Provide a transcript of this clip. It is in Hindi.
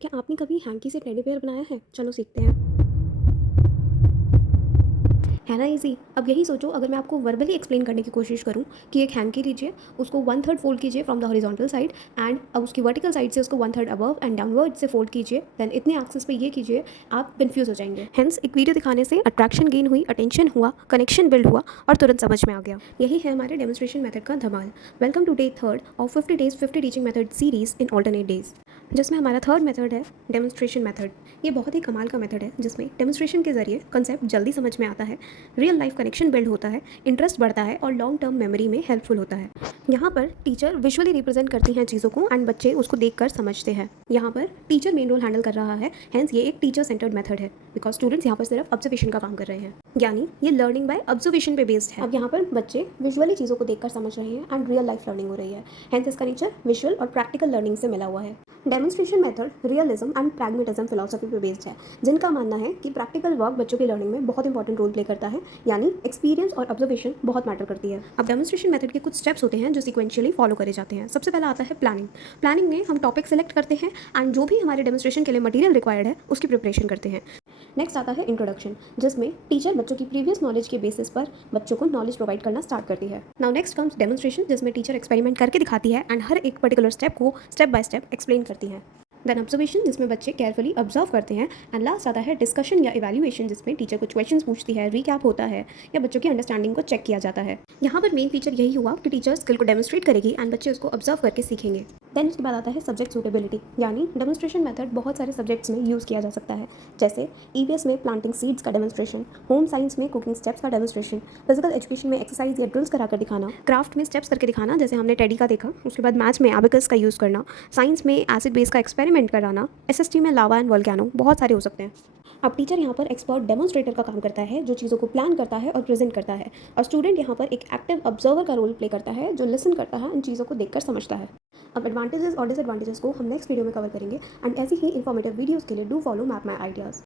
क्या आपने कभी हैंकी से टेडी बेयर बनाया है? चलो सीखते हैं। है ना ईज़ी। अब यही सोचो, अगर मैं आपको वर्बली एक्सप्लेन करने की कोशिश करूँ कि एक हैंकी लीजिए, उसको 1/3 फोल्ड कीजिए from the horizontal side and अब उसकी वर्टिकल साइड से उसको 1/3 अबव एंड डाउनवर्ड से फोल्ड कीजिए, देन इतने एक्सिस पे ये कीजिए, आप कन्फ्यूज़ हो जाएंगे। हेंस एक वीडियो दिखाने से अट्रैक्शन गेन हुई, अटेंशन हुआ, कनेक्शन बिल्ड हुआ और तुरंत समझ में आ गया। यही है हमारे डेमोन्स्ट्रेशन मेथड का धमाल। Welcome to day 3 of 50 days 50 teaching method series in alternate days, जिसमें हमारा थर्ड मेथड है डेमोन्स्ट्रेशन मेथड। ये बहुत ही कमाल का मेथड है जिसमें डेमोन्स्ट्रेशन के जरिए कंसेप्ट जल्दी समझ में आता है, रियल लाइफ कनेक्शन बिल्ड होता है, इंटरेस्ट बढ़ता है और लॉन्ग टर्म मेमोरी में हेल्पफुल होता है। यहाँ पर टीचर विजुअली रिप्रेजेंट करती हैं चीज़ों को एंड बच्चे उसको देखकर समझते हैं। यहाँ पर टीचर मेन रोल हैंडल कर रहा है, हेंस ये एक टीचर सेंटर्ड मेथड है बिकॉज स्टूडेंट्स यहाँ पर सिर्फ ऑब्जर्वेशन का काम कर रहे हैं, यानी ये लर्निंग बाय ऑब्जर्वेशन पे बेस्ड है। अब यहाँ पर बच्चे विजुअली चीज़ों को देखकर समझ रहे हैं एंड रियल लाइफ लर्निंग हो रही है, हेंस इसका नेचर विजुअल और प्रैक्टिकल लर्निंग से मिला हुआ है। Demonstration method realism and pragmatism philosophy पे बेस्ड है, जिनका मानना है कि प्रैक्टिकल वर्क बच्चों की लर्निंग में बहुत इंपॉर्टेंट रोल प्ले करता है, यानी एक्सपीरियंस और ऑब्जर्वेशन बहुत मैटर करती है। अब डेमोन्स्ट्रेशन मेथड के कुछ स्टेप्स होते हैं जो सीक्वेंशियली फॉलो करे जाते हैं। सबसे पहला आता है प्लानिंग। प्लानिंग में हम टॉपिक सेलेक्ट करते हैं एंड जो भी हमारे डेमोन्स्ट्रेशन के लिए मटेरियल रिक्वायर्ड है उसकी प्रिपरेशन करते हैं। नेक्स्ट आता है इंट्रोडक्शन, जिसमें टीचर बच्चों की प्रीवियस नॉलेज के बेसिस पर बच्चों को नॉलेज प्रोवाइड करना स्टार्ट करती है। नाउ नेक्स्ट कम्स डेमोन्स्ट्रेशन, जिसमें टीचर एक्सपेरिमेंट करके दिखाती है एंड हर एक पर्टिकुलर स्टेप को स्टेप बाय स्टेप एक्सप्लेन करती है। देन ऑब्जर्वेशन, जिसमें बच्चे केयरफुली ऑब्जर्व करते हैं एंड लास्ट आता है डिस्कशन या इवैल्यूएशन, जिसमें टीचर कुछ क्वेश्चंस पूछती है, रीकैप होता है या बच्चों की अंडरस्टैंडिंग को चेक किया जाता है। यहाँ पर मेन फीचर यही हुआ कि टीचर स्किल को डेमोन्स्ट्रेट करेगी एंड बच्चे उसको ऑब्जर्व करके सीखेंगे। देन उसके बाद आता है सब्जेक्ट सूटेबिलिटी, यानी डेमोन्स्ट्रेशन मेथड बहुत सारे सब्जेक्ट्स में यूज़ किया जा सकता है, जैसे ईवीएस में प्लांटिंग सीड्स का डेमोन्स्ट्रेशन, होम साइंस में कुकिंग स्टेप्स का डेमोन्स्ट्रेशन, फिजिकल एजुकेशन में एक्सरसाइज या ड्रिल्स कराकर दिखाना, क्राफ्ट में स्टेप्स करके दिखाना जैसे हमने टेडी का देखा, उसके बाद मैथ्स में एबेकस का यूज़ करना, साइंस में एसिड बेस का एक्सपेरिमेंट कराना, एसएसटी में लावा एंड वोल्केनो, बहुत सारे हो सकते हैं। अब टीचर यहाँ पर एक्सपर्ट डेमोन्स्ट्रेटर का काम करता है, जो चीज़ों को प्लान करता है और प्रेजेंट करता है, और स्टूडेंट यहाँ पर एक एक्टिव ऑब्जर्वर का रोल प्ले करता है, जो लिसन करता है, इन चीज़ों को देखकर समझता है। अब एडवांटेजेस और डिसएडवांटेजेस को हम नेक्स्ट वीडियो में कवर करेंगे एंड ऐसी ही इन्फॉर्मेटिव वीडियोज़ के लिए do follow map my ideas.